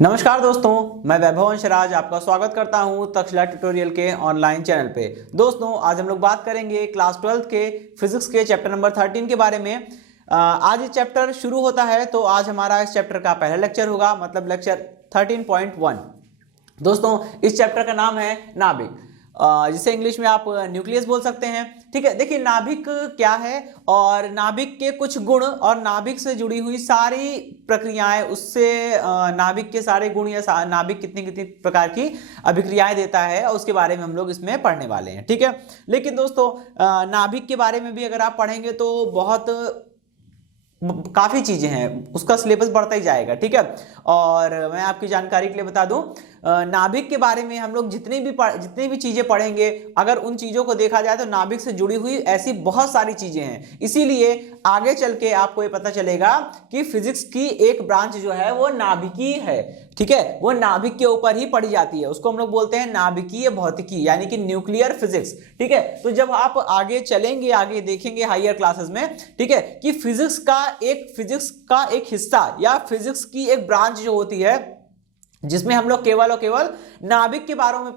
नमस्कार दोस्तों, मैं वैभव अंशराज आपका स्वागत करता हूं तक्षशिला ट्यूटोरियल के ऑनलाइन चैनल पे। दोस्तों, आज हम लोग बात करेंगे क्लास 12 के फिजिक्स के चैप्टर नंबर 13 के बारे में। आज ये चैप्टर शुरू होता है, तो आज हमारा इस चैप्टर का पहला लेक्चर होगा, मतलब लेक्चर 13.1। दोस्तों, इस चैप्टर का नाम है नाभिक, जिसे इंग्लिश में आप न्यूक्लियस बोल सकते हैं। ठीक है, देखिए नाभिक क्या है और नाभिक के कुछ गुण और नाभिक से जुड़ी हुई सारी प्रक्रियाएं, उससे नाभिक के सारे गुण या नाभिक कितनी कितनी प्रकार की अभिक्रियाएं देता है, और उसके बारे में हम लोग इसमें पढ़ने वाले हैं। ठीक है, लेकिन दोस्तों नाभिक के बारे में भी अगर आप पढ़ेंगे तो काफी चीजें हैं, उसका सिलेबस बढ़ता ही जाएगा। ठीक है, और मैं आपकी जानकारी के लिए बता दूं, नाभिक के बारे में हम लोग जितनी भी चीजें पढ़ेंगे, अगर उन चीजों को देखा जाए तो नाभिक से जुड़ी हुई ऐसी बहुत सारी चीजें हैं। इसीलिए आगे चल के आपको ये पता चलेगा कि फिजिक्स की एक ब्रांच जो है वो नाभिकीय है। ठीक है, वो नाभिक के ऊपर ही पढ़ी जाती है, उसको हम लोग बोलते हैं नाभिकीय भौतिकी, यानी कि न्यूक्लियर फिजिक्स। ठीक है, तो जब आप आगे चलेंगे, आगे देखेंगे हायर क्लासेस में, ठीक है, कि फिजिक्स का एक हिस्सा या फिजिक्स की एक ब्रांच जो होती है, जिसमें हम लोग केवल और केवल नाभिक के बारे में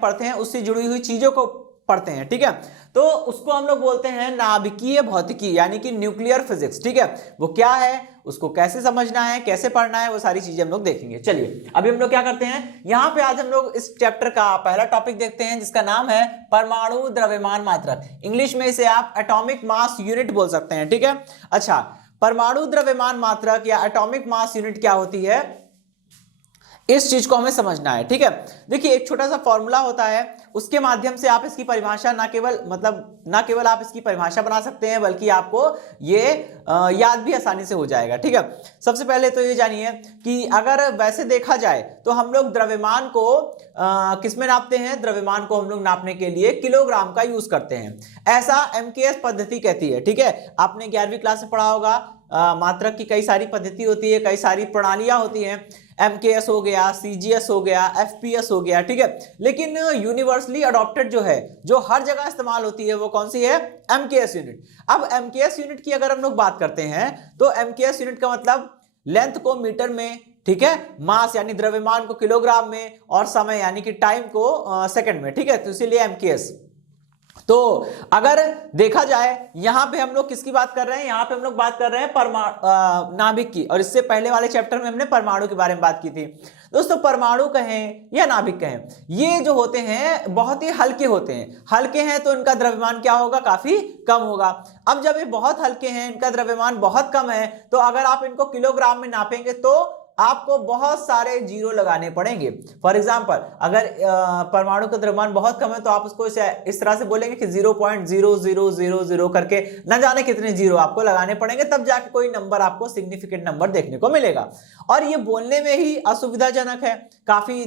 पढ़ते हैं, उससे जुड़ी हुई चीजों को पढ़ते हैं। ठीक है, तो उसको हम लोग बोलते हैं नाभिकीय भौतिकी, यानी कि न्यूक्लियर फिजिक्स। ठीक है, वो क्या है, उसको कैसे समझना है, कैसे पढ़ना है, वो सारी चीजें हम लोग देखेंगे। चलिए, अभी हम लोग क्या करते हैं, यहां पे आज हम लोग इस चैप्टर का पहला टॉपिक देखते हैं, जिसका नाम है परमाणु द्रव्यमान मात्रक। इंग्लिश में इसे आप एटॉमिक मास यूनिट बोल सकते हैं। ठीक है, अच्छा, परमाणु द्रव्यमान मात्रक या एटॉमिक मास यूनिट क्या होती है, इस चीज को हमें समझना है। ठीक है, देखिए एक छोटा सा फॉर्मूला होता है, उसके माध्यम से आप इसकी परिभाषा ना केवल आप इसकी परिभाषा बना सकते हैं, बल्कि आपको ये याद भी आसानी से हो जाएगा। ठीक है, सबसे पहले तो ये जानिए कि अगर वैसे देखा जाए तो हम लोग द्रव्यमान को किस में नापते हैं, द्रव्यमान को हम लोग नापने के लिए किलोग्राम का यूज करते हैं। ऐसा एमकेएस पद्धति कहती है। ठीक है, आपने 11वीं क्लास में पढ़ा होगा, मात्रक की कई सारी पद्धति होती है, कई सारी प्रणालियां होती हैं। एमकेएस हो गया, सीजीएस हो गया, एफपीएस हो गया। ठीक है, लेकिन यूनिवर्सली अडॉप्टेड जो है, जो हर जगह इस्तेमाल होती है, वो कौन सी है, एमकेएस यूनिट। अब एमकेएस यूनिट की अगर हम लोग बात करते हैं तो एमकेएस यूनिट का मतलब लेंथ को मीटर में, ठीक है, मास यानी द्रव्यमान को किलोग्राम में, और समय यानी कि टाइम को सेकंड में। ठीक है, तो इसीलिए एमकेएस। तो अगर देखा जाए, यहां पे हम लोग किसकी बात कर रहे हैं, यहां पे हम लोग बात कर रहे हैं नाभिक की, और इससे पहले वाले चैप्टर में हमने परमाणु के बारे में बात की थी। दोस्तों, परमाणु कहें या नाभिक कहें, ये जो होते हैं बहुत ही हल्के होते हैं। हल्के हैं तो इनका द्रव्यमान क्या होगा, काफी कम होगा। अब जब ये बहुत हल्के हैं, इनका द्रव्यमान बहुत कम है, तो अगर आप इनको किलोग्राम में नापेंगे तो आपको बहुत सारे जीरो लगाने पड़ेंगे। फॉर एग्जाम्पल, अगर परमाणु का द्रव्यमान बहुत कम है तो आप उसको इस तरह से बोलेंगे कि 0.0000 करके न जाने कितने जीरो आपको लगाने पड़ेंगे, तब जाके कोई नंबर आपको सिग्निफिकेंट नंबर देखने को मिलेगा। और ये बोलने में ही असुविधाजनक है, काफी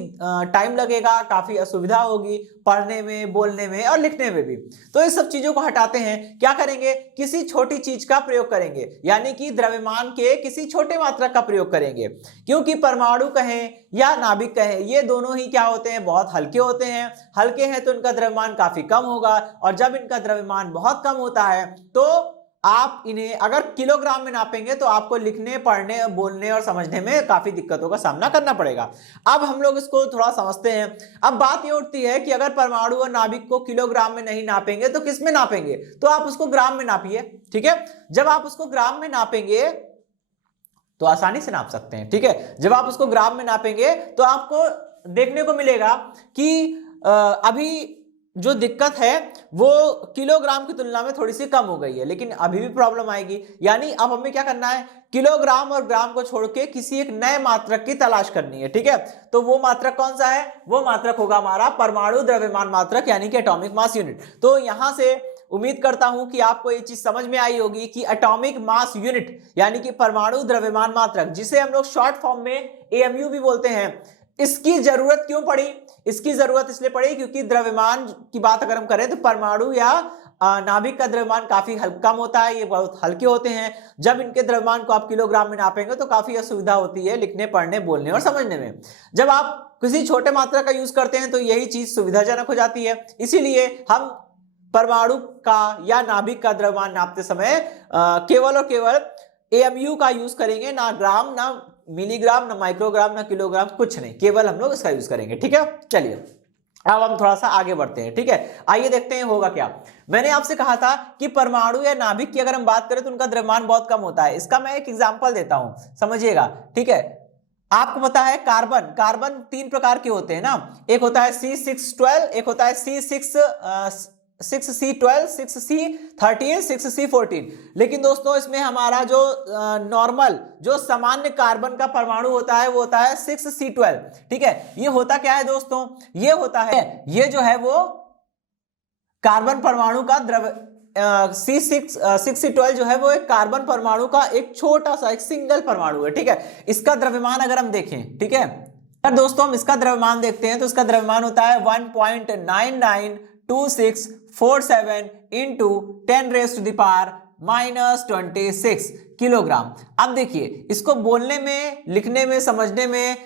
टाइम लगेगा, काफी असुविधा होगी पढ़ने में, बोलने में और लिखने में भी। तो इस सब चीजों को हटाते हैं, क्या करेंगे, किसी छोटी चीज का प्रयोग करेंगे, यानी कि द्रव्यमान के किसी छोटे मात्रक का प्रयोग करेंगे। क्योंकि परमाणु कहें या नाभिक कहें, ये दोनों ही क्या होते हैं, बहुत हल्के होते हैं। हल्के हैं तो इनका द्रव्यमान काफी कम होगा, और जब इनका द्रव्यमान बहुत कम होता है तो आप इन्हें अगर किलोग्राम में नापेंगे तो आपको लिखने, पढ़ने, बोलने और समझने में काफी दिक्कतों का सामना करना पड़ेगा। अब हम लोग इसको थोड़ा समझते हैं। अब बात ये उठती है कि अगर परमाणु और नाभिक को किलोग्राम में नहीं नापेंगे तो किस में नापेंगे, तो आप उसको ग्राम में नापिए। ठीक है, जब आप उसको ग्राम में नापेंगे तो आसानी से नाप सकते हैं। ठीक है, जब आप उसको ग्राम में नापेंगे तो आपको देखने को मिलेगा कि अभी जो दिक्कत है वो किलोग्राम की तुलना में थोड़ी सी कम हो गई है, लेकिन अभी भी प्रॉब्लम आएगी। यानी अब हमें क्या करना है, किलोग्राम और ग्राम को छोड़ के किसी एक नए मात्रक की तलाश करनी है। ठीक है, तो वो मात्रक कौन सा है, वो मात्रक होगा हमारा परमाणु द्रव्यमान मात्रक, यानी कि एटॉमिक मास यूनिट। तो यहां से उम्मीद करता हूं कि आपको ये चीज समझ में आई होगी कि एटॉमिक मास यूनिट यानी कि परमाणु द्रव्यमान मात्रक, जिसे हम लोग शॉर्ट फॉर्म में एएमयू भी बोलते हैं, इसकी जरूरत क्यों पड़ी। इसकी जरूरत इसलिए पड़ी क्योंकि द्रव्यमान की बात अगर हम करें तो परमाणु या नाभिक का द्रव्यमान काफी कम होता है, ये बहुत हल्के होते हैं। जब इनके द्रव्यमान को आप किलोग्राम में नापेंगे तो काफी असुविधा होती है लिखने, पढ़ने, बोलने और समझने में। जब आप किसी छोटे मात्रा का यूज करते हैं तो यही चीज सुविधाजनक हो जाती है। इसीलिए हम परमाणु का या नाभिक का द्रव्यमान नापते समय केवल और केवल एएमयू का यूज करेंगे, ना ग्राम ना मिलीग्राम, ना माइक्रोग्राम, ना किलोग्राम, कुछ नहीं, केवल हम लोग इसका यूज करेंगे। ठीक है, चलिए अब हम थोड़ा सा आगे बढ़ते हैं। ठीक है, आइए देखते हैं होगा क्या। मैंने आपसे कहा था कि परमाणु या नाभिक की अगर हम बात करें तो उनका द्रव्यमान बहुत कम होता है। इसका मैं एक एग्जांपल देता हूं, समझिएगा। ठीक है, आपको पता है कार्बन, कार्बन 3 प्रकार के होते हैं ना, एक होता है C612, एक होता है C6C12, 6C13, 6C14। लेकिन दोस्तों इसमें हमारा जो नॉर्मल जो सामान्य कार्बन का परमाणु होता है वो होता है 6C12। ठीक है, ये होता क्या है दोस्तों, ये होता है, ये जो है वो कार्बन परमाणु का C6C12 जो है वो एक कार्बन परमाणु का एक छोटा सा एक सिंगल परमाणु है। ठीक है, इसका द्रव्यमान अगर हम देखें, ठीक है, अगर दोस्तों हम इसका द्रव्यमान देखते हैं तो इसका द्रव्यमान होता है 1.992647 इंटू 10⁻⁻26 किलोग्राम। अब देखिए इसको बोलने में, लिखने में, समझने में,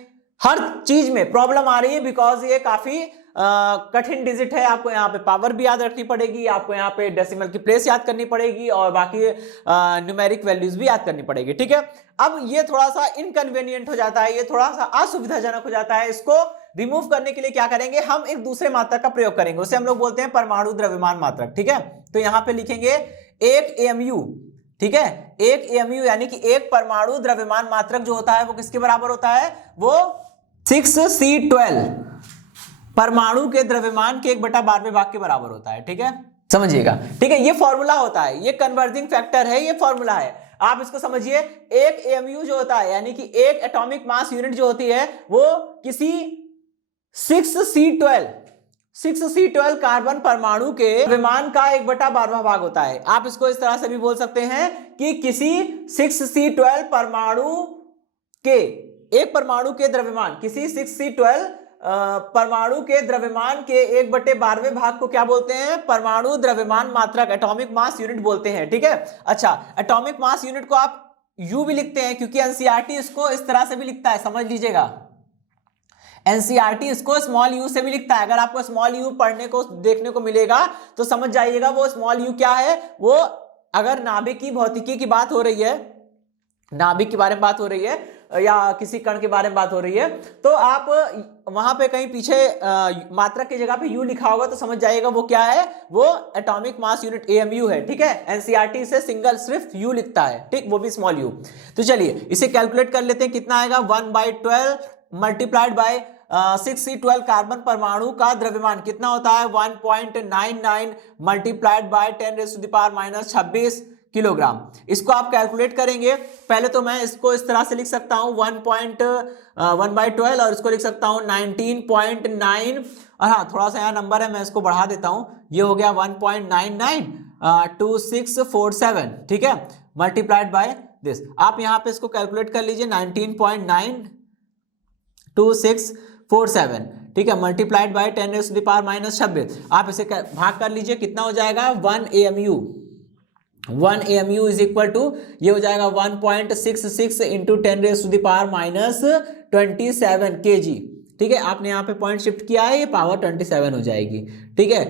हर चीज में प्रॉब्लम आ रही है, बिकॉज ये काफी कठिन डिजिट है। आपको यहाँ पे पावर भी याद रखनी पड़ेगी, आपको यहाँ पे डेसिमल की प्लेस याद करनी पड़ेगी और बाकी न्यूमेरिक वैल्यूज भी याद करनी पड़ेगी। ठीक है, अब ये थोड़ा सा इनकन्वीनियंट हो जाता है, ये थोड़ा सा असुविधाजनक हो जाता है। इसको रिमूव करने के लिए क्या करेंगे, हम एक दूसरे मात्रक का प्रयोग करेंगे, उसे हम लोग बोलते हैं परमाणु द्रव्यमान मात्रक। ठीक है, तो यहाँ पे लिखेंगे 1 AMU। ठीक है, 1 AMU यानी कि एक परमाणु द्रव्यमान मात्रक जो होता है वो किसके बराबर होता है, वो 6C12 परमाणु के द्रव्यमान के 1/12वें भाग के बराबर होता है। ठीक है, समझिएगा। ठीक है, ये फॉर्मूला होता है, ये कन्वर्जिंग फैक्टर है, ये फॉर्मूला है, आप इसको समझिए। 1 AMU जो होता है यानी कि एक एटॉमिक मास यूनिट जो होती है वो किसी 6C12 कार्बन परमाणु के द्रव्यमान का 1/12वां भाग होता है। आप इसको इस तरह से भी बोल सकते हैं कि किसी 6C12 परमाणु के, एक परमाणु के द्रव्यमान, किसी 6C12 परमाणु के द्रव्यमान के 1/12वें भाग को क्या बोलते हैं, परमाणु द्रव्यमान मात्रक, एटॉमिक मास यूनिट बोलते हैं। ठीक है, अच्छा, एटॉमिक मास यूनिट को आप यू भी लिखते हैं क्योंकि एनसीईआरटी इसको इस तरह से भी लिखता है, समझ लीजिएगा। एनसीईआरटी इसको स्मॉल यू से भी लिखता है। अगर आपको स्मॉल यू पढ़ने को, देखने को मिलेगा तो समझ जाइएगा वो स्मॉल यू क्या है। वो अगर नाभिक की भौतिकी की बात हो रही है, नाभिक के बारे में बात हो रही है या किसी कण के बारे में बात हो रही है, तो आप वहां पे कहीं पीछे मात्रक की जगह पे यू लिखा होगा तो समझ जाइएगा वो क्या है, वो एटॉमिक मास यूनिट AMU है। ठीक है, एनसीईआरटी से सिंगल सिर्फ यू लिखता है, ठीक, वो भी स्मॉल यू। तो चलिए इसे कैलकुलेट कर लेते हैं, कितना आएगा, 1/12 मल्टीप्लाइड बाय 6C12 कार्बन परमाणु का द्रव्यमान कितना होता है, 1.99 मल्टीप्लाइड बाय 10⁻⁻26 किलोग्राम। इसको आप कैलकुलेट करेंगे, पहले तो मैं इसको इस तरह से लिख सकता हूं 1/12 और इसको लिख सकता हूं 19.9, और हाँ थोड़ा सा यहाँ नंबर है मैं इसको बढ़ा देता हूं, ये हो गया 1.992647। ठीक है, मल्टीप्लाइड बाय दिस, आप यहाँ पे इसको कैलकुलेट कर लीजिए 19.92647। ठीक है, मल्टीप्लाइड बाय 10⁻⁻26, आप इसे भाग कर लीजिए, कितना हो जाएगा, 1 AMU इज इक्वल टू, ये हो जाएगा 1.66 इंटू 10⁻⁻27 kg। ठीक है, आपने यहाँ पे पॉइंट शिफ्ट किया है, ये पावर 27 हो जाएगी। ठीक है,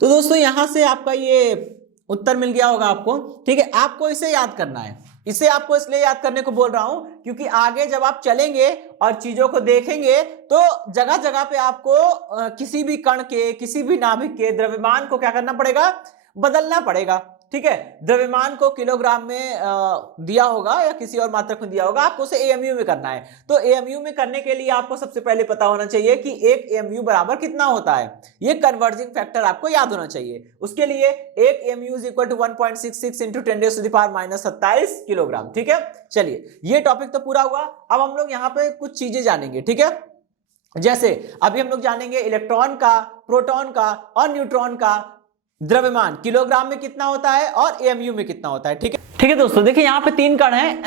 तो दोस्तों यहां से आपका ये उत्तर मिल गया होगा आपको। ठीक है, आपको इसे याद करना है, इसे आपको इसलिए याद करने को बोल रहा हूं क्योंकि आगे जब आप चलेंगे और चीजों को देखेंगे तो जगह जगह पे आपको किसी भी कण के, किसी भी नाभिक के द्रव्यमान को क्या करना पड़ेगा, बदलना पड़ेगा। ठीक है, द्रव्यमान को किलोग्राम में दिया होगा या किसी और मात्रक में दिया होगा, आपको उसे AMU में करना है। तो AMU में करने के लिए आपको सबसे पहले पता होना चाहिए कि 1 AMU बराबर कितना होता है, ये कन्वर्जिंग फैक्टर आपको याद होना चाहिए। उसके लिए 1 AMU is equal to 1.66 into 10⁻⁻27 kilogram. ठीक है, चलिए ये टॉपिक तो पूरा हुआ। अब हम लोग यहाँ पे कुछ चीजें जानेंगे। ठीक है, जैसे अभी हम लोग जानेंगे इलेक्ट्रॉन का, प्रोटॉन का और न्यूट्रॉन का द्रव्यमान किलोग्राम में कितना होता है और AMU में कितना होता है। ठीक है दोस्तों, देखिए यहाँ पे 3 कण हैं,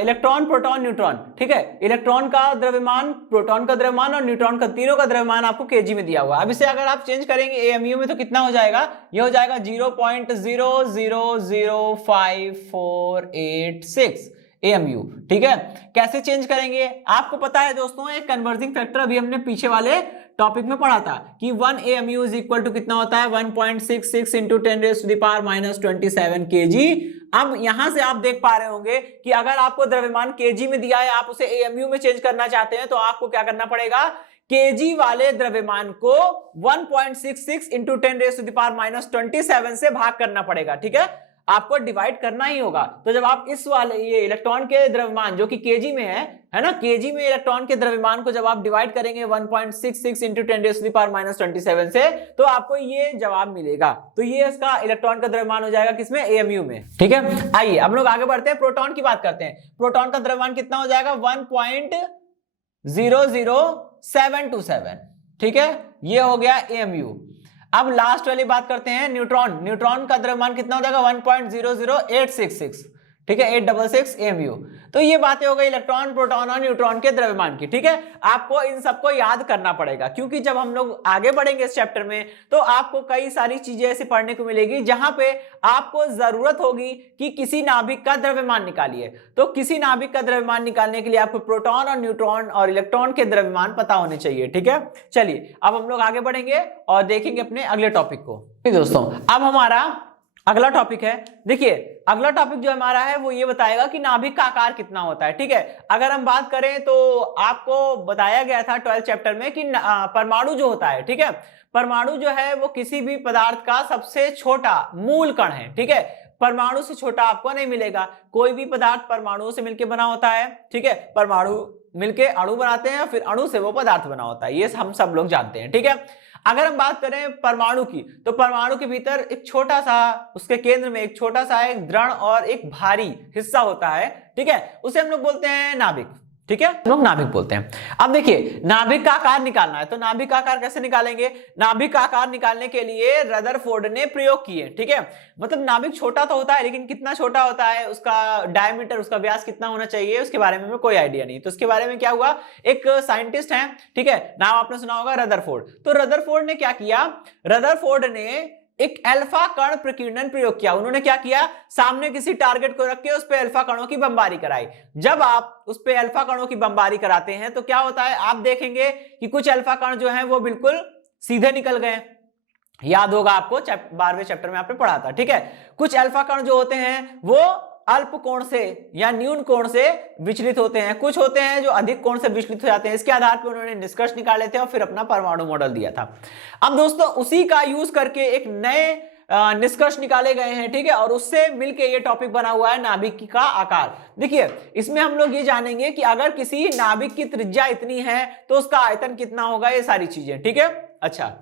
इलेक्ट्रॉन, प्रोटॉन, न्यूट्रॉन। ठीक है, इलेक्ट्रॉन का द्रव्यमान, प्रोटॉन का द्रव्यमान और न्यूट्रॉन का, तीनों का द्रव्यमान आपको kg में दिया हुआ है। अब इसे अगर आप चेंज करेंगे AMU में तो कितना हो जाएगा, ये हो जाएगा 0.000548 AMU। ठीक है, कैसे चेंज करेंगे, आपको पता है दोस्तों, एक कन्वर्जिंग फैक्टर अभी हमने पीछे वाले टॉपिक में पढ़ा था कि 1 AMU इज इक्वल टू कितना होता है, 1.66 इंटू 10⁻⁻27 kg अब यहां से आप देख पा रहे होंगे कि अगर आपको द्रव्यमान केजी में दिया है, आप उसे एएमयू में चेंज करना चाहते हैं, तो आपको क्या करना पड़ेगा, केजी वाले द्रव्यमान को 1.66 इंटू 10⁻⁻27 से भाग करना पड़ेगा। ठीक है, आपको डिवाइड करना ही होगा। तो जब आप इस वाले ये इलेक्ट्रॉन के द्रव्यमान जो कि केजी में है ना, केजी में इलेक्ट्रॉन के द्रव्यमान को जब आप डिवाइड करेंगे 1.66 इंटू 10⁻⁻27 से, तो आपको ये जवाब मिलेगा। तो ये इसका इलेक्ट्रॉन का द्रव्यमान हो जाएगा किसमें, एएमयू में। ठीक है, आइए अब लोग आगे बढ़ते हैं, प्रोटॉन की बात करते हैं। प्रोटॉन का द्रव्यमान कितना हो जाएगा, 1.00727। ठीक है, ये हो गया एएमयू। अब लास्ट वाली बात करते हैं, न्यूट्रॉन। न्यूट्रॉन का द्रव्यमान कितना हो जाएगा, 1.00866। ठीक है, 866 एएमयू। तो ये बातें हो गई इलेक्ट्रॉन, प्रोटॉन और न्यूट्रॉन के द्रव्यमान की। ठीक है, आपको इन सबको याद करना पड़ेगा, क्योंकि जब हम लोग आगे बढ़ेंगे इस चैप्टर में, तो आपको कई सारी चीजें ऐसी पढ़ने को मिलेगी जहां पे आपको जरूरत होगी कि किसी नाभिक का द्रव्यमान निकालिए। तो किसी नाभिक का द्रव्यमान निकालने के लिए आपको प्रोटॉन और न्यूट्रॉन और इलेक्ट्रॉन के द्रव्यमान पता होने चाहिए। ठीक है, चलिए अब हम लोग आगे बढ़ेंगे और देखेंगे अपने अगले टॉपिक को। दोस्तों अब हमारा अगला टॉपिक है, देखिए अगला टॉपिक जो हमारा है वो ये बताएगा कि नाभिक का आकार कितना होता है। ठीक है, अगर हम बात करें तो आपको बताया गया था 12th चैप्टर में कि परमाणु जो होता है, ठीक है, परमाणु जो है वो किसी भी पदार्थ का सबसे छोटा मूल कण है। ठीक है, परमाणु से छोटा आपको नहीं मिलेगा। कोई भी पदार्थ परमाणुओं से मिलकर बना होता है। ठीक है, परमाणु मिलके अणु बनाते हैं, फिर अणु से वो पदार्थ बना होता है, ये हम सब लोग जानते हैं। ठीक है, अगर हम बात करें परमाणु की, तो परमाणु के भीतर एक छोटा सा, उसके केंद्र में एक छोटा सा एक दृढ़ और एक भारी हिस्सा होता है। ठीक है, उसे हम लोग बोलते हैं नाभिक। ठीक है, लोग नाभिक बोलते हैं। अब देखिए नाभिक का आकार निकालना है, तो नाभिक का आकार कैसे निकालेंगे, नाभिक का आकार निकालने के लिए रदरफोर्ड ने प्रयोग किए। ठीक है, मतलब नाभिक छोटा तो होता है, लेकिन कितना छोटा होता है, उसका डायमीटर, उसका व्यास कितना होना चाहिए, उसके बारे में हमें कोई आइडिया नहीं। तो उसके बारे में क्या हुआ, एक साइंटिस्ट है, ठीक है, नाम आपने सुना होगा रदरफोर्ड। तो रदरफोर्ड ने क्या किया, रदरफोर्ड ने एक अल्फा कण प्रकीर्णन प्रयोग किया। उन्होंने क्या किया, सामने किसी टारगेट को रख के उस पे अल्फा कणों की बमबारी कराई। जब आप उस पे अल्फा कणों की बमबारी कराते हैं तो क्या होता है, आप देखेंगे कि कुछ अल्फा कण जो हैं वो बिल्कुल सीधे निकल गए। याद होगा आपको 12वें चैप्टर में आपने पढ़ा था। ठीक है, कुछ अल्फा कण जो होते हैं वो अल्प कोण से या न्यून कोण से विचलित होते हैं, कुछ होते हैं जो अधिक कोण से विचलित हो जाते हैं। इसके आधार पर उन्होंने निष्कर्ष निकाले थे और फिर अपना परमाणु मॉडल दिया था। अब दोस्तों उसी का यूज करके एक नए निष्कर्ष निकाले गए हैं। ठीक है, और उससे मिलके ये टॉपिक बना हुआ है नाभिक का आकार। देखिए इसमें हम लोग ये जानेंगे कि अगर किसी नाभिक की त्रिज्या इतनी है तो उसका आयतन कितना होगा, ये सारी चीजें। ठीक है, अच्छा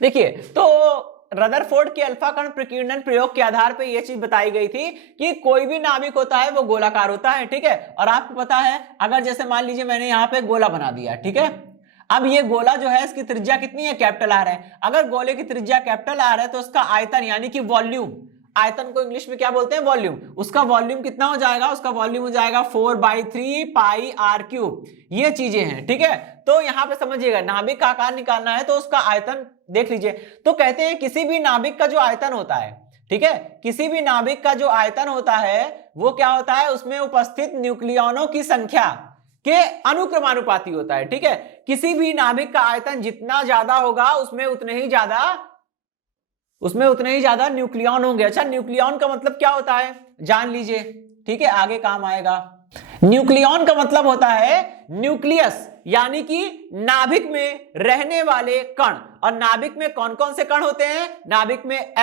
देखिए, तो रदरफोर्ड के अल्फा कण प्रकीर्णन प्रयोग के आधार पर यह चीज बताई गई थी कि कोई भी नाभिक होता है वो गोलाकार होता है। ठीक है, और आपको पता है अगर जैसे मान लीजिए मैंने यहाँ पे गोला बना दिया, ठीक है, अब ये गोला जो है इसकी त्रिज्या कितनी है, कैपिटल आर है। अगर गोले की त्रिज्या कैपिटल आर है तो उसका आयतन यानी कि वॉल्यूम, आयतन को इंग्लिश में क्या बोलते हैं, वॉल्यूम, उसका वॉल्यूम कितना हो जाएगा, उसका वॉल्यूम हो जाएगा 4/3 पाई आर क्यूब। ये चीजें हैं। ठीक है, तो यहां पे समझिएगा नाभिक का आकार निकालना है तो उसका आयतन देख लीजिए। तो कहते हैं किसी भी नाभिक का जो आयतन होता है, ठीक है, किसी भी नाभिक का जो आयतन होता है वो क्या होता है, उसमें उपस्थित न्यूक्लियनों की संख्या के अनुक्रमानुपाती होता है। ठीक है, किसी भी नाभिक का आयतन जितना ज्यादा होगा उसमें उतने ही ज्यादा न्यूक्लियन होंगे। अच्छा, न्यूक्लियन का मतलब क्या होता है जान लीजिए। ठीक है, आगे काम आएगा। न्यूक्लियन का मतलब होता है न्यूक्लियस, यानी कि नाभिक में रहने वाले कण। और नाभिक में कौन कौन से कण होते हैं, नाभिक में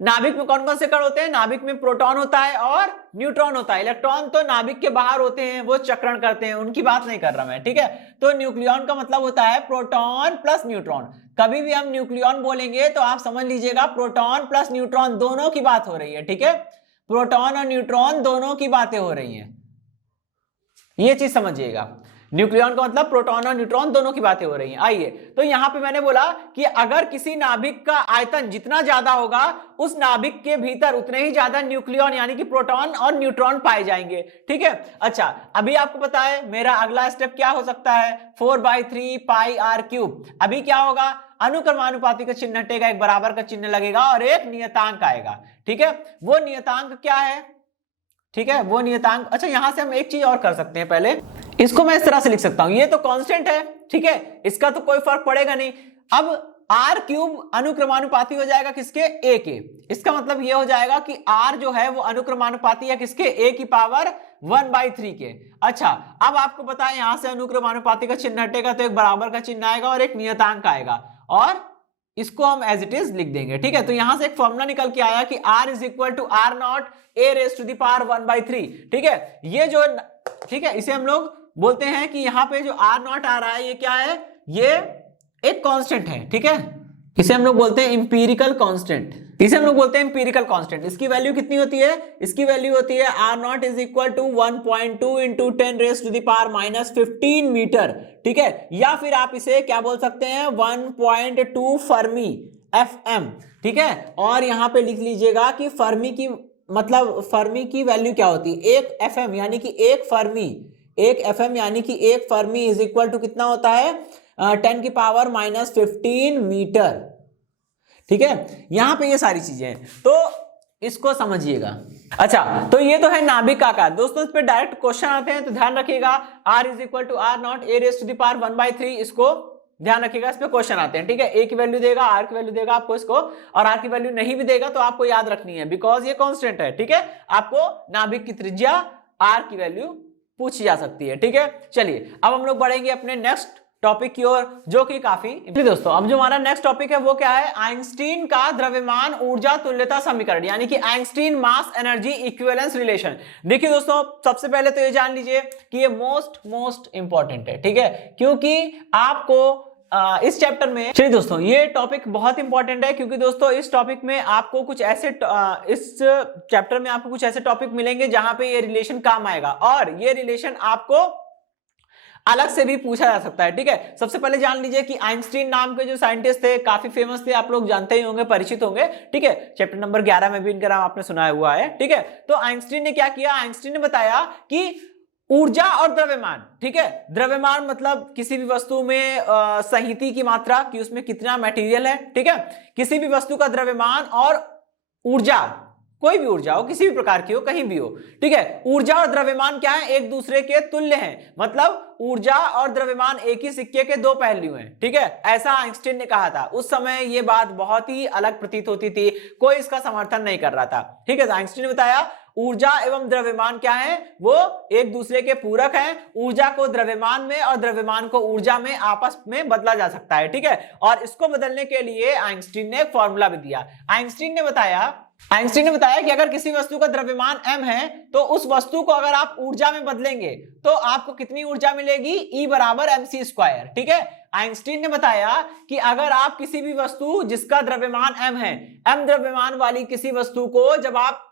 नाभिक में कौन कौन से कण होते हैं, नाभिक में प्रोटॉन होता है और न्यूट्रॉन होता है। इलेक्ट्रॉन तो नाभिक के बाहर होते हैं, वो चक्रण करते हैं, उनकी बात नहीं कर रहा मैं। ठीक है, तो न्यूक्लियन का मतलब होता है प्रोटॉन प्लस न्यूट्रॉन। कभी भी हम न्यूक्लियन बोलेंगे तो आप समझ लीजिएगा प्रोटॉन प्लस न्यूट्रॉन दोनों की बात हो रही है। ठीक है, प्रोटॉन और न्यूट्रॉन दोनों की बातें हो रही हैं, ये चीज समझिएगा। न्यूक्लियन का मतलब प्रोटॉन और न्यूट्रॉन दोनों की बातें हो रही हैं। आइए, तो यहां पे मैंने बोला कि अगर किसी नाभिक का आयतन जितना ज्यादा होगा उस नाभिक के भीतर उतने ही ज्यादा न्यूक्लियन यानी कि प्रोटॉन और न्यूट्रॉन पाए जाएंगे। ठीक है, अच्छा अभी आपको पता है मेरा अगला स्टेप क्या हो सकता है, 4/3 पाई आर क्यूब। अभी क्या होगा, अनुक्रमानुपाती का चिन्ह हटेगा, एक बराबर का चिन्ह लगेगा और एक नियतांक आएगा। ठीक है, वो नियतांक क्या है, ठीक है, वो नियतांक, अच्छा यहां से हम एक चीज और कर सकते हैं, पहले इसको मैं इस तरह से लिख सकता हूं, ये तो कांस्टेंट है। ठीक है, इसका तो कोई फर्क पड़ेगा नहीं। अब आर क्यूब अनुक्रमानुपाती हो जाएगा किसके, ए के। इसका मतलब ये हो जाएगा कि आर जो है वो अनुक्रमानुपाती है किसके, ए की पावर 1/3 के। अच्छा, अब आपको पता है यहां से अनुक्रमानुपाती का चिन्ह हटेगा तो एक बराबर का चिन्ह आएगा और एक नियतांक आएगा, और इसको हम एज इट इज लिख देंगे। ठीक है, तो यहां से एक फॉर्मूला निकल के आया कि R is equal to R not A raise to the power 1/3। ठीक है, ये जो, ठीक है, इसे हम लोग बोलते हैं कि यहाँ पे जो आर नॉट आ रहा है ये क्या है, ये एक कांस्टेंट है। ठीक है, इसे हम लोग बोलते हैं इंपीरिकल कांस्टेंट, इसे हम लोग बोलते हैं इंपीरिकल कांस्टेंट। इसकी वैल्यू कितनी होती है, इसकी वैल्यू होती है R not is equal to 1.2 into 10 raise to the power -15 metre. ठीक है, या फिर आप इसे क्या बोल सकते हैं, 1.2 फर्मी FM। ठीक है, और यहां पे लिख लीजिएगा कि फर्मी की मतलब फर्मी की वैल्यू क्या होती है, एक FM यानी कि एक फर्मी, एक FM यानी कि एक फर्मी इज इक्वल टू कितना होता है, 10 की पावर -15 मीटर। ठीक है, यहां पे ये सारी चीजें हैं, तो इसको समझिएगा। अच्छा, तो ये तो है नाभिक का आकार। दोस्तों इस पे डायरेक्ट क्वेश्चन आते हैं, तो ध्यान रखिएगा R is equal to R not A raise to the power 1/3, इसको ध्यान रखिएगा, इस पे क्वेश्चन आते हैं। ठीक है, ए की वैल्यू देगा, आर की वैल्यू देगा आपको इसको, और आर की वैल्यू नहीं भी देगा तो आपको याद रखनी है, बिकॉज ये कांस्टेंट है। ठीक है, आपको नाभिक की त्रिज्या आर की वैल्यू पूछी जा सकती है। ठीक है, चलिए अब हम लोग बढ़ेंगे अपने नेक्स्ट टॉपिक की ओर, जो कि काफी दोस्तों, अब जो हमारा नेक्स्ट टॉपिक है वो क्या है, आइंस्टीन का द्रव्यमान ऊर्जा तुल्यता समीकरण, यानी कि Einstein mass energy equivalence relation. देखिए दोस्तों, सबसे पहले तो ये जान लीजिए कि ये मोस्ट इंपॉर्टेंट है। ठीक है, क्योंकि आपको इस चैप्टर में, चलिए दोस्तों, ये टॉपिक बहुत इंपॉर्टेंट है, क्योंकि दोस्तों इस टॉपिक में आपको कुछ ऐसे इस चैप्टर में आपको कुछ ऐसे टॉपिक मिलेंगे जहां पे ये रिलेशन काम आएगा, और ये रिलेशन आपको अलग से भी पूछा जा सकता है। ठीक है, सबसे पहले जान लीजिए कि आइंस्टीन नाम के जो साइंटिस्ट थे काफी फेमस थे, आप लोग जानते ही होंगे, परिचित होंगे। ठीक है, चैप्टर नंबर 11 में भी इनका नाम आपने सुना हुआ है। ठीक है, तो आइंस्टीन ने क्या किया, आइंस्टीन ने बताया कि ऊर्जा और द्रव्यमान, ठीक है, द्रव्यमान मतलब किसी भी वस्तु में संहति की मात्रा कि उसमें कितना मटेरियल है। ठीक है, किसी भी वस्तु का द्रव्यमान और ऊर्जा, कोई भी ऊर्जा हो, किसी भी प्रकार की हो, कहीं भी हो। ठीक है, ऊर्जा और द्रव्यमान क्या है, एक दूसरे के तुल्य हैं, मतलब ऊर्जा और द्रव्यमान एक ही सिक्के के दो पहलू हैं। ठीक है, ऐसा आइंस्टीन ने कहा था। उस समय यह बात बहुत ही अलग प्रतीत होती थी, कोई इसका समर्थन नहीं कर रहा था। ठीक है, तो आइंस्टीन ने बताया ऊर्जा एवं द्रव्यमान क्या है, वो एक दूसरे के पूरक हैं। ऊर्जा को द्रव्यमान में और द्रव्यमान को ऊर्जा में आपस में बदला जा सकता है। ठीक है, और इसको बदलने के लिए आइंस्टीन ने एक फॉर्मूला भी दिया। आइंस्टीन ने बताया कि अगर किसी वस्तु का द्रव्यमान m है, तो उस वस्तु को अगर आप ऊर्जा में बदलेंगे तो आपको कितनी ऊर्जा मिलेगी, E बराबर mc²। ठीक है, आइंस्टीन ने बताया कि अगर आप किसी भी वस्तु जिसका द्रव्यमान m है, m द्रव्यमान वाली किसी वस्तु को जब आप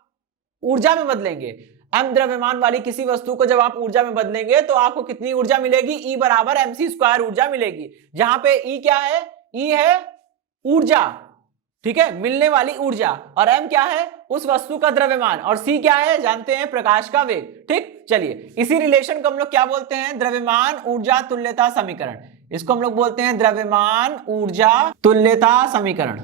ऊर्जा में बदलेंगे, m द्रव्यमान वाली किसी वस्तु को जब आप ऊर्जा में बदलेंगे तो आपको कितनी ऊर्जा मिलेगी, E बराबर mc² ऊर्जा मिलेगी। जहां पे E क्या है, E है ऊर्जा, ठीक है, मिलने वाली ऊर्जा, और m क्या है, उस वस्तु का द्रव्यमान, और c क्या है, जानते हैं, प्रकाश का वेग। ठीक, चलिए इसी रिलेशन को हम लोग क्या बोलते हैं, द्रव्यमान ऊर्जा तुल्यता समीकरण। इसको हम लोग बोलते हैं द्रव्यमान ऊर्जा तुल्यता समीकरण,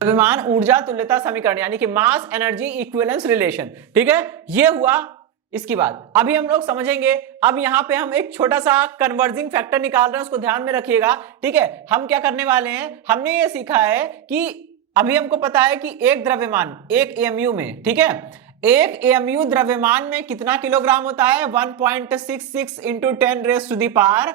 द्रव्यमान ऊर्जा तुल्यता समीकरण, यानी कि मास एनर्जी इक्विवेलेंस रिलेशन। ठीक है, ये हुआ। इसकी बात अभी हम लोग समझेंगे। अब यहां पे हम एक छोटा सा कन्वर्जिंग फैक्टर निकाल रहे हैं, उसको ध्यान में रखिएगा। ठीक है, हम क्या करने वाले हैं, हमने ये सीखा है कि अभी हमको पता है कि एक द्रव्यमान एक AMU में, ठीक है, एक AMU द्रव्यमान में कितना किलोग्राम होता है, 1.66 into 10 raise to the power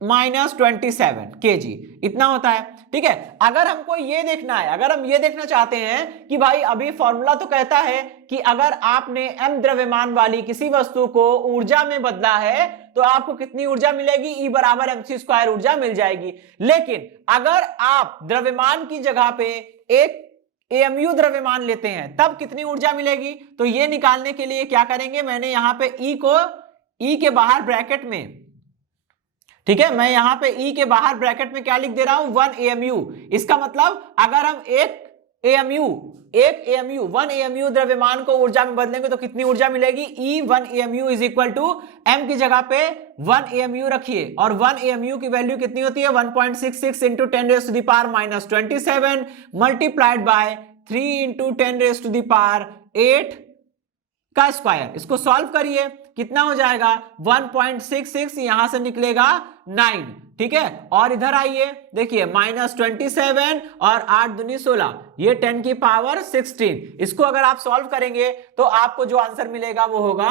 -27 kg, इतना होता है। ठीक है, अगर हमको ये देखना है, अगर हम ये देखना चाहते हैं कि भाई अभी फॉर्मूला तो कहता है कि अगर आपने m द्रव्यमान वाली किसी वस्तु को ऊर्जा में बदला है तो आपको कितनी ऊर्जा मिलेगी, E बराबर mc² ऊर्जा मिल जाएगी। लेकिन अगर आप द्रव्यमान की जगह पे एक AMU द्रव्यमान लेते हैं तब कितनी ऊर्जा मिलेगी, तो ये निकालने के लिए क्या करेंगे, मैंने यहां पे E को E के बाहर ब्रैकेट में, ठीक है, मैं यहां पे E के बाहर ब्रैकेट में क्या लिख दे रहा हूं, 1 AMU। इसका मतलब अगर हम एक AMU 1 AMU द्रव्यमान को ऊर्जा में बदलेंगे तो कितनी ऊर्जा मिलेगी, E 1 AMU is equal to m की जगह पे 1 AMU रखिए, और 1 AMU की वैल्यू कितनी होती है, 1.66 into 10 raise to the power -27 multiplied by 3 into 10 raise to the power 8 का स्क्वायर। इसको सॉल्व करिए, कितना हो जाएगा, 1.66, यहां से निकलेगा 9, ठीक है। और इधर आइए देखिए -27 और 8 दूनी 16, ये 10 की पावर 16। इसको अगर आप सॉल्व करेंगे तो आपको जो आंसर मिलेगा वो होगा,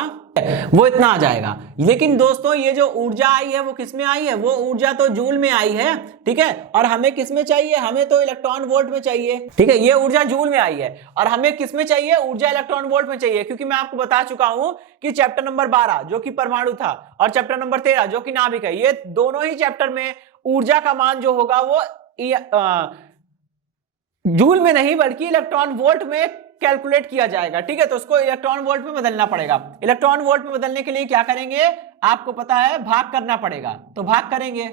वो इतना आ जाएगा। लेकिन दोस्तों ये जो ऊर्जा आई है वो किस में आई है, वो ऊर्जा तो जूल में आई है, ठीक है। और हमें किस में चाहिए, हमें तो इलेक्ट्रॉन वोल्ट में चाहिए, ठीक है। ये ऊर्जा जूल में आई है और हमें किस में चाहिए, ऊर्जा इलेक्ट्रॉन वोल्ट में चाहिए। क्योंकि मैं आपको बता चुका हूं कि चैप्टर नंबर 12 जो कि परमाणु था और चैप्टर नंबर 13 जो कि नाभिक है, ये दोनों ही चैप्टर में ऊर्जा का मान जो होगा वो जूल में नहीं बल्कि इलेक्ट्रॉन वोल्ट में कैलकुलेट किया जाएगा, ठीक है। तो उसको इलेक्ट्रॉन वोल्ट में बदलना पड़ेगा। इलेक्ट्रॉन वोल्ट में बदलने के लिए क्या करेंगे, आपको पता है भाग करना पड़ेगा, तो भाग करेंगे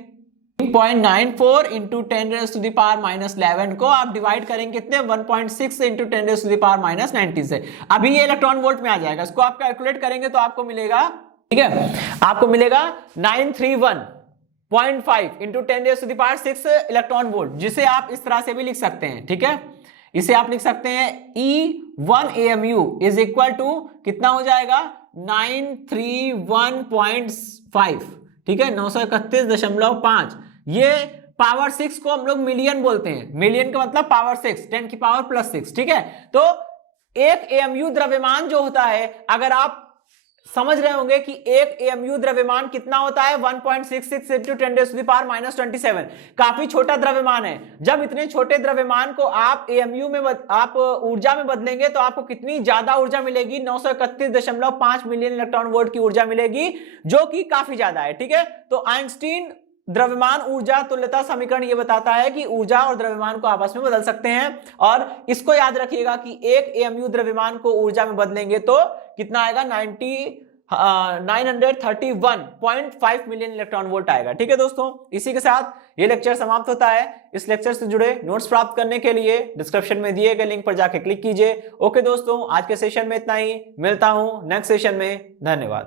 0.94 इंटू 10⁻⁻11 को आप डिवाइड करेंगे कितने, 1.6 इंटू 10⁻⁻90 से। अभी ये इलेक्ट्रॉन वोल्ट में आ जाएगा, इसको आप कैलकुलेट करेंगे तो आपको मिलेगा, ठीक है, आपको मिलेगा 931.5 इंटू 10⁻6 इलेक्ट्रॉन वोल्ट, जिसे आप इस तरह से भी लिख सकते हैं, ठीक है। इसे आप लिख सकते हैं E1 AMU is equal to कितना हो जाएगा 931.5, ठीक है, 931.5। ये पावर 6 को हम लोग मिलियन बोलते हैं, मिलियन का मतलब पावर 6, 10 की पावर +6, ठीक है। तो एक AMU द्रव्यमान जो होता है, अगर आप समझ रहे होंगे कि एक AMU द्रव्यमान कितना होता है, 1.66 इंटू 10⁻⁻27, काफी छोटा द्रव्यमान है। जब इतने छोटे द्रव्यमान को आप AMU में आप ऊर्जा में बदलेंगे तो आपको कितनी ज्यादा ऊर्जा मिलेगी, 931.5 मिलियन इलेक्ट्रॉन वोल्ट की ऊर्जा मिलेगी, जो कि काफी ज्यादा है, ठीक है। तो आइंस्टीन द्रव्यमान ऊर्जा तुल्यता समीकरण ये बताता है कि ऊर्जा और द्रव्यमान को आपस में बदल सकते हैं। और इसको याद रखिएगा कि एक AMU द्रव्यमान को ऊर्जा में बदलेंगे तो कितना आएगा, 931.5 मिलियन इलेक्ट्रॉन वोल्ट आएगा, ठीक है दोस्तों। इसी के साथ ये लेक्चर समाप्त होता है। इस लेक्चर से जुड़े नोट्स प्राप्त करने के लिए डिस्क्रिप्शन में दिए गए लिंक पर जाकर क्लिक कीजिए। ओके दोस्तों, आज के सेशन में इतना ही, मिलता हूं नेक्स्ट सेशन में, धन्यवाद।